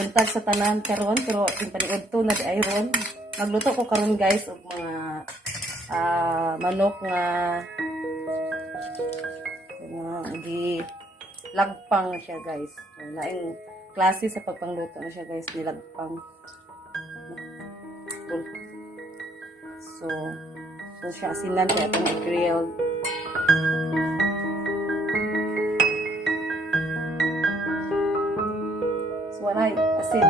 buntag sa tanan karon pero ating paniud to na di iron. Magluto ko karon guys og mga manok nga di lagpang siya guys. Laing klase sa pagpangluto na siya guys, di lagpang. So siya asinan kaya itong grilled. So walay, asin.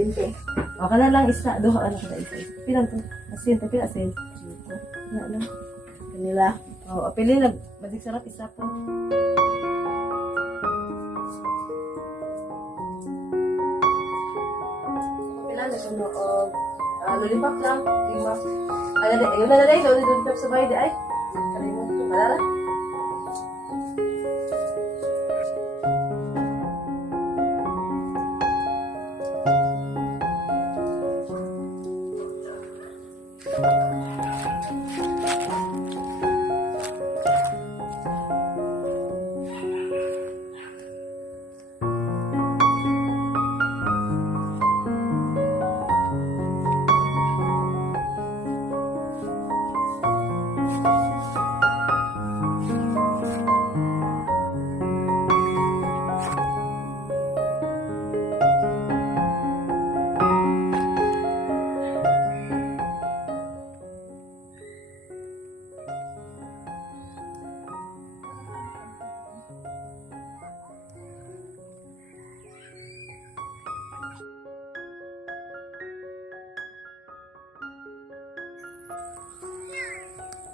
Asin. O, kana lang isa, doha ka lang kada isa. Pilang to? Asin, tapi asin. Kana lang. Kanila. O, apili lang. Madig sarap isa to. Pila na kuno og lollipop lang. Lollipop. Ano na, yun na dahil. Lollipop sa bahay di ay. Kalimot to. Malala?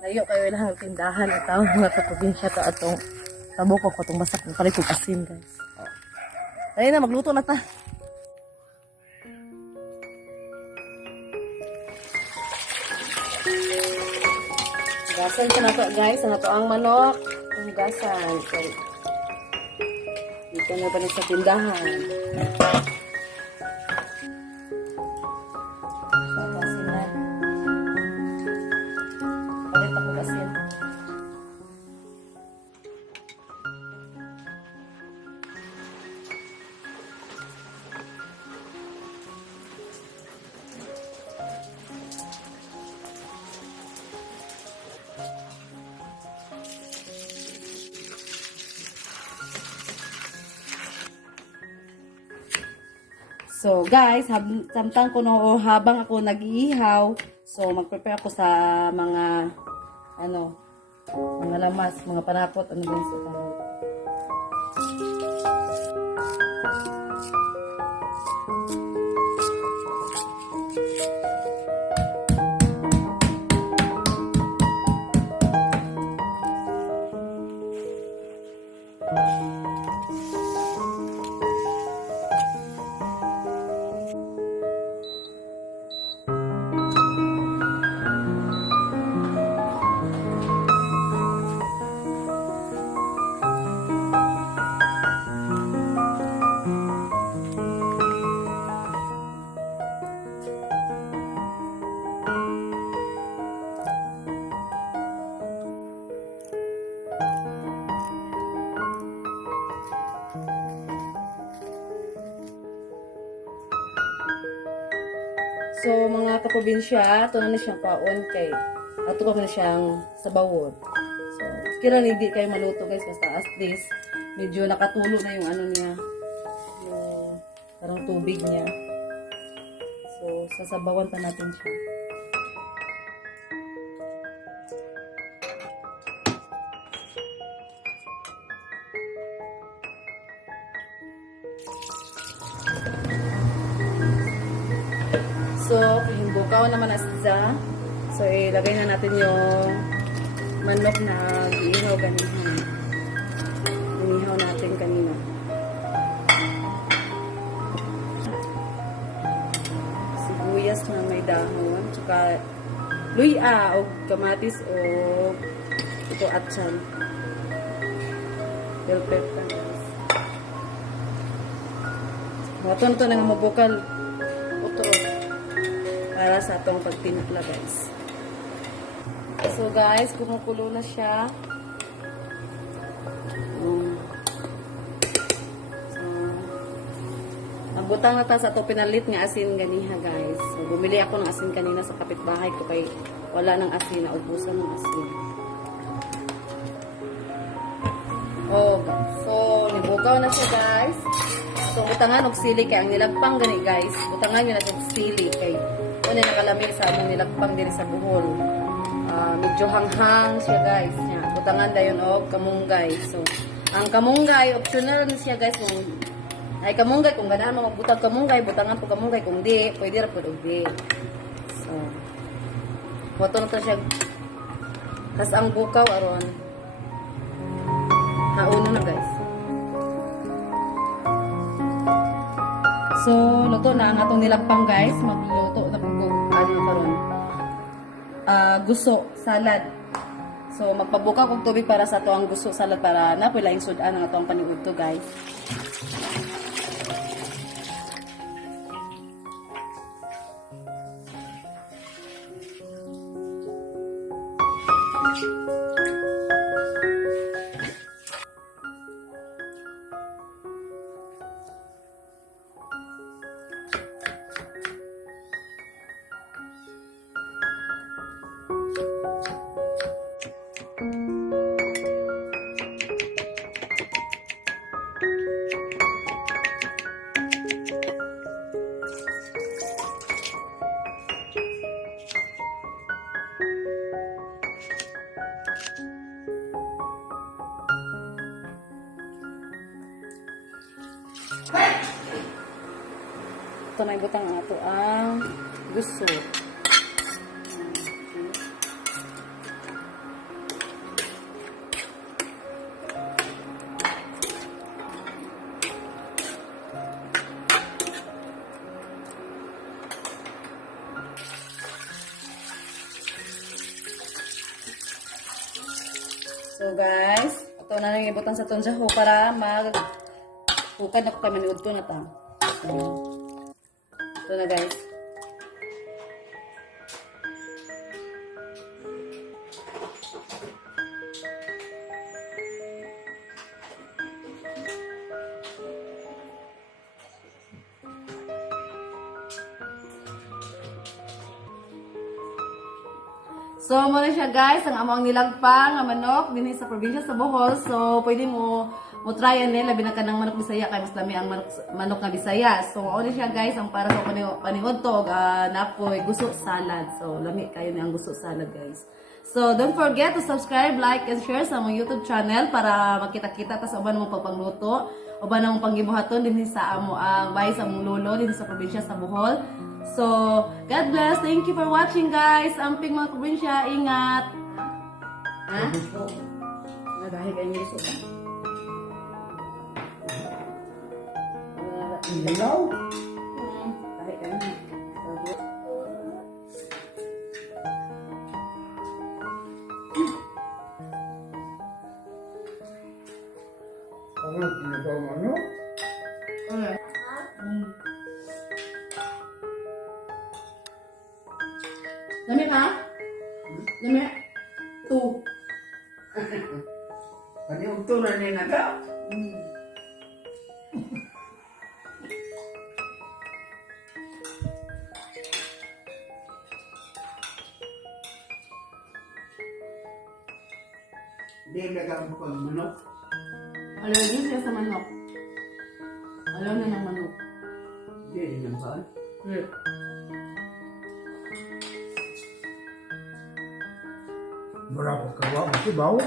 Layo kayo lang ang tindahan at ang mga kaprobinsya ta atong tabukok ko itong basak ng palikog asin guys. Ayun na, magluto na ta. Gasan ko na to guys, na to ang manok. Ang gasan. Okay. Dito na pa sa tindahan. So guys, samtang ko no, habang ako nag-iihaw, so mag-prepare ako sa mga mga lamas, mga panakot, ano ba yung sa So, mga kaprobinsya, ito na siyang paon kay ato pa na siyang sabawon. So, kira hindi kayo maluto guys, basta as this, medyo nakatulo na yung ano niya, yung parang tubig niya. So, sasabawan pa natin siya. So, yung bukaw naman na siya. So, ilagay na natin yung manok na iihaw kanina. Inihaw natin kanina. Sibuyas na luya o kamatis o ito atsan. Bell pepper guys. Maton to nang mabukal. Ito para sa atong pagtimpla guys. So guys, kumukulo na siya. Nagbutang na ta sa ito pinalit nga asin ganiha guys. So, bumili ako ng asin kanina sa kapitbahay ko kay wala ng asin, naubusan ng asin. Oh, so nibugaw na siya guys. So butangan og sili kay ang nilagpang gani guys. Butangan niyo na siya og sili kay ano nakalami sa among nilagpang diri sa buhol. Medyo hanghang siya guys. Nya, butangan dayon og kamunggay. So ang kamunggay optional na siya guys kung ay kamunggay kung ganahan mo magbutang kamunggay, butangan po kamunggay kung di, pwede ra pud og di. So moto na to siya. Kas ang bukaw aron hauno na guys. So luto na ang atong nilagpang guys, magluto na pud ano karon. Guso salad. So magpabuka kog tubig para sa to ang guso salad para napoy laing sudan ang atong paniudto guys. Ito na ibutang ato ang gusto. So guys, ito na lang ibutang sa tunjaho para hukad na ko kay maniudto na ta. Ito na guys. So, muna siya guys, ang among nilagpang nga manok dinhi sa probinsya sa Bohol. So, pwede mo try ani labi na kanang manok Bisaya kay mas lami ang manok nga Bisaya. So, mao siya guys ang para sa paniudtog napoy guso salad. So, lami kayo ni ang guso salad guys. So, don't forget to subscribe, like, and share sa among YouTube channel para makita-kita ta sa uban mong pagpangluto, uban mong panggibuhaton dinhi sa amo ang bahay sa among lolo dinhi sa probinsya sa Bohol. So, God bless. Thank you for watching, guys. Amping mga probinsya, ingat. Ha? Dahil kayo nyo gusto ba? Hello? Dahil kayo nyo. Ano, ginagawa mo ano? Okay. Lami ka? Lami? 2. Ano yung tunan niya na ka? Hindi nagamit ko ang manok. Allergy siya sa manok. Ayaw na ng manok. Hindi, hindi naman. Yeah. Wala ko kawa, kasi bawo.